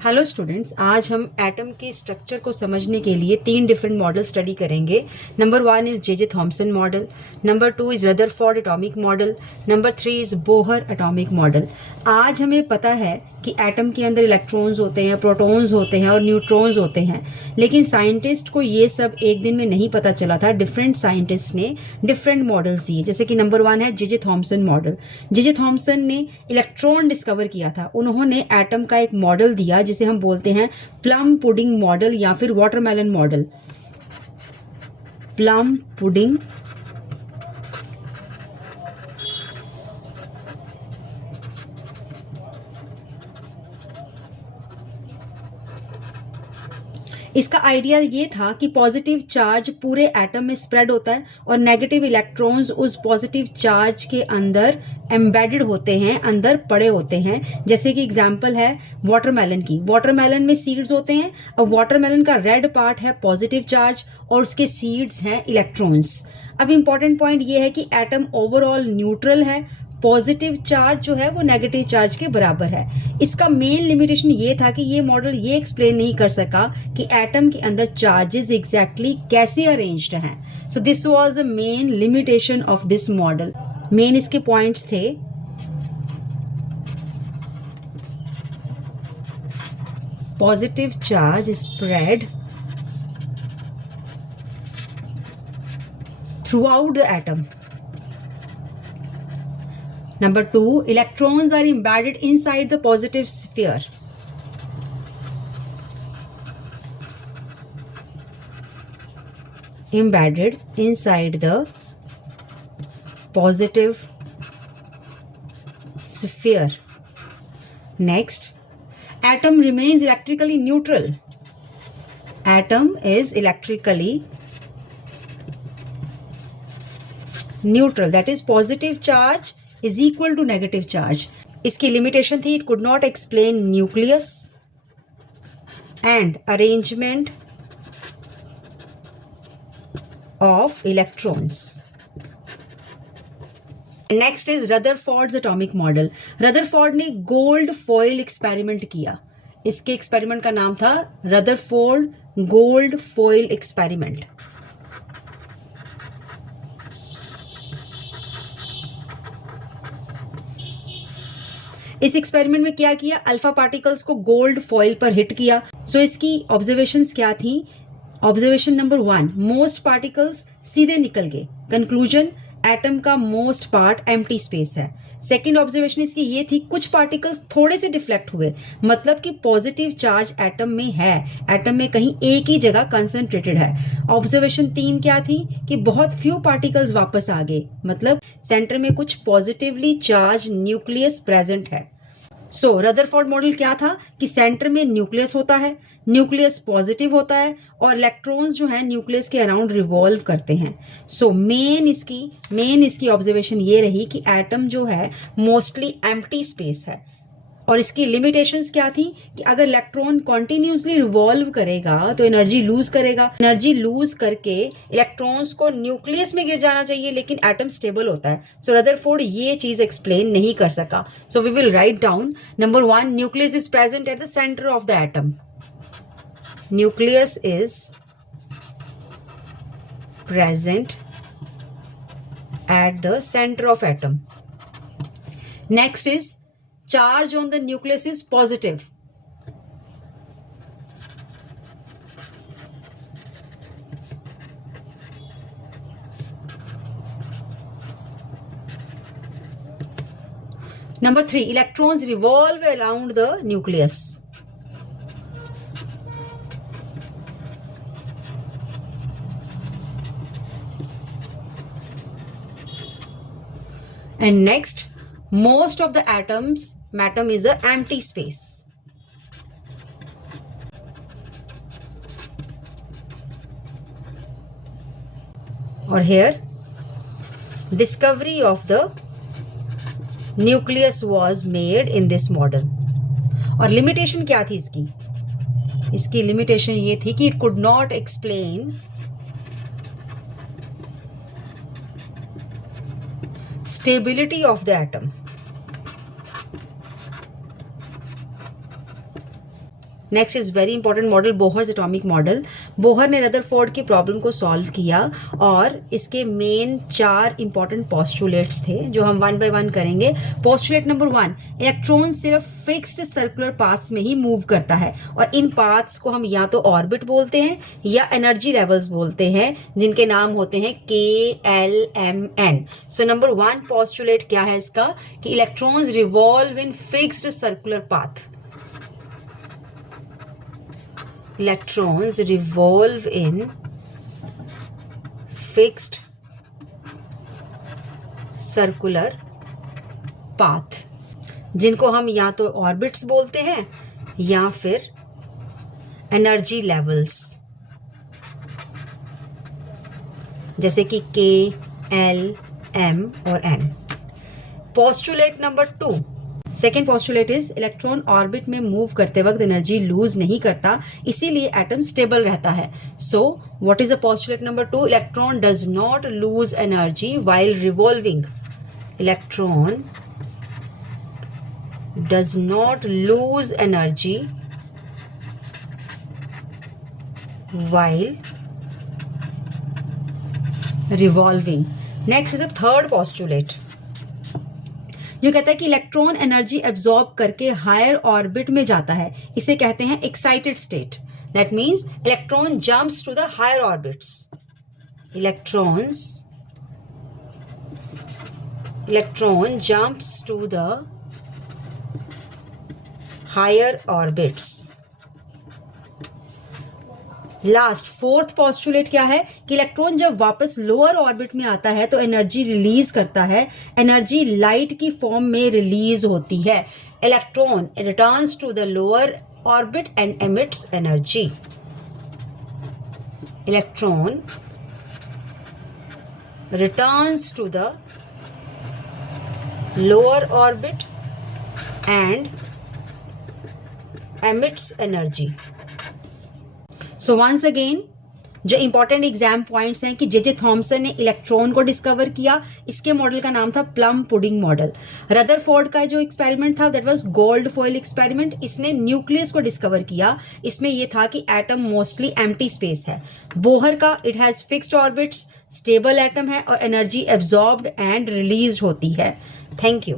Hello students, आज हम atom के स्ट्रक्चर को समझने के लिए 3 डिफरेंट मॉडल स्टडी करेंगे। Number 1 is J Thomson model, number 2 is Rutherford atomic model, number 3 is Bohr atomic model. आज हमें पता है कि एटम के अंदर इलेक्ट्रॉन्स होते हैं, प्रोटॉन्स होते हैं और न्यूट्रॉन्स होते हैं, लेकिन साइंटिस्ट को ये सब एक दिन में नहीं पता चला था। डिफरेंट साइंटिस्ट ने डिफरेंट मॉडल्स दिए, जैसे कि नंबर 1 है जे थॉमसन मॉडल। जे थॉमसन ने इलेक्ट्रॉन डिस्कवर किया था। उन्होंने एटम का एक मॉडल दिया जिसे हम बोलते हैं प्लम पुडिंग मॉडल या फिर वाटरमेलन मॉडल। प्लम पुडिंग इसका आइडिया ये था कि पॉजिटिव चार्ज पूरे एटम में स्प्रेड होता है और नेगेटिव इलेक्ट्रॉन्स उस पॉजिटिव चार्ज के अंदर एम्बेडेड होते हैं, अंदर पड़े होते हैं। जैसे कि एग्जांपल है वाटरमेलन की। वाटरमेलन में सीड्स होते हैं और वाटरमेलन का रेड पार्ट है पॉजिटिव चार्ज और उसके सीड्स हैं इलेक्ट्रॉन्स। अब इम्पॉर्टेंट पॉइंट ये है कि एटम ओवरऑल न्यूट्रल है। पॉजिटिव चार्ज जो है वो नेगेटिव चार्ज के बराबर है। इसका मेन लिमिटेशन ये था कि ये मॉडल ये एक्सप्लेन नहीं कर सका कि एटम के अंदर चार्जेस एग्जैक्टली कैसे अरेंज्ड हैं। So this was the main limitation of this model. Main इसके पॉइंट्स थे positive charge spread throughout the atom. Number 2, electrons are embedded inside the positive sphere. Embedded inside the positive sphere. Next, atom remains electrically neutral. Atom is electrically neutral, that is positive charge is equal to negative charge. इसकी limitation थी, it could not explain nucleus and arrangement of electrons. Next is Rutherford's atomic model. Rutherford ने gold foil experiment किया। इसके experiment का नाम था Rutherford gold foil experiment. इस experiment में क्या किया, अल्फा पार्टिकल्स को गोल्ड फॉइल पर हिट किया। सो इसकी ऑब्जर्वेशंस क्या थी। ऑब्जर्वेशन नंबर 1, मोस्ट पार्टिकल्स सीधे निकल गए। कंक्लूजन, एटम का मोस्ट पार्ट एम्प्टी स्पेस है। सेकेंड ऑब्जर्वेशन इसकी ये थी, कुछ पार्टिकल्स थोड़े से डिफ्लेक्ट हुए, मतलब कि पॉजिटिव चार्ज एटम में है, एटम में कहीं एक ही जगह कंसंट्रेटेड है। ऑब्जर्वेशन 3 क्या थी कि बहुत फ्यू पार्टिकल्स वापस आ गए, मतलब सेंटर में कुछ पॉजिटिवली चार्ज न्यूक्लियस प्रेजेंट है। सो रदरफोर्ड मॉडल क्या था कि सेंटर में न्यूक्लियस होता है, न्यूक्लियस पॉजिटिव होता है और इलेक्ट्रॉन्स जो है न्यूक्लियस के अराउंड रिवॉल्व करते हैं। सो मेन इसकी ऑब्जर्वेशन ये रही कि एटम जो है मोस्टली एम्प्टी स्पेस है। और इसकी लिमिटेशंस क्या थी कि अगर इलेक्ट्रॉन कॉन्टिन्यूसली रिवॉल्व करेगा तो एनर्जी लूज करेगा। एनर्जी लूज करके इलेक्ट्रॉन्स को न्यूक्लियस में गिर जाना चाहिए, लेकिन एटम स्टेबल होता है। सो रदरफोर्ड ये चीज एक्सप्लेन नहीं कर सका। So we will write down number 1, nucleus is present at the centre of the atom. Nucleus is present at the centre of atom. Next is charge on the nucleus is positive. Number 3, electrons revolve around the nucleus. And next, most of the atom is an empty space. Or here, discovery of the nucleus was made in this model. और limitation क्या थी इसकी? इसकी limitation ये थी कि it could not explain stability of the atom. Next is very important model, Bohr's atomic model. Bohr ने Rutherford की प्रॉब्लम को सॉल्व किया और इसके मेन 4 इंपॉर्टेंट पोस्टुलेट्स थे जो हम वन बाय वन करेंगे। पोस्टुलेट नंबर 1, इलेक्ट्रॉन सिर्फ फिक्स्ड सर्कुलर पाथ्स में ही मूव करता है और इन पाथ्स को हम या तो ऑर्बिट बोलते हैं या एनर्जी लेवल्स बोलते हैं जिनके नाम होते हैं K, L, M, N। So number 1 postulate क्या है इसका कि electrons revolve in fixed circular path. Electrons revolve in fixed circular path, जिनको हम या तो ऑर्बिट्स बोलते हैं या फिर एनर्जी लेवल्स, जैसे कि K, L, M और N। Postulate number 2, second postulate is electron orbit में मूव करते वक्त एनर्जी लूज नहीं करता, इसीलिए एटम स्टेबल रहता है। So what is the postulate number 2? Electron does not lose energy while revolving. Electron does not lose energy while revolving. Next is the third postulate जो कहता है कि इलेक्ट्रॉन एनर्जी एब्जॉर्ब करके हायर ऑर्बिट में जाता है, इसे कहते हैं excited state. That means electron jumps to the higher orbits. Electron jumps to the higher orbits. Last fourth postulate क्या है कि इलेक्ट्रॉन जब वापस लोअर ऑर्बिट में आता है तो एनर्जी रिलीज करता है, एनर्जी लाइट की फॉर्म में रिलीज होती है। Electron returns to the lower orbit and emits energy. Electron returns to the lower orbit and emits energy. So once again जो इंपॉर्टेंट एग्जाम पॉइंट्स हैं कि जे थॉमसन ने इलेक्ट्रॉन को discover किया, इसके मॉडल का नाम था प्लम पुडिंग मॉडल। रदरफोर्ड का जो एक्सपेरिमेंट था that was gold foil experiment, इसने न्यूक्लियस को डिस्कवर किया, इसमें यह था कि एटम मोस्टली एम्प्टी स्पेस है। बोहर का it has fixed orbits, stable atom है और एनर्जी एब्जॉर्ब्ड एंड रिलीज होती है। Thank you.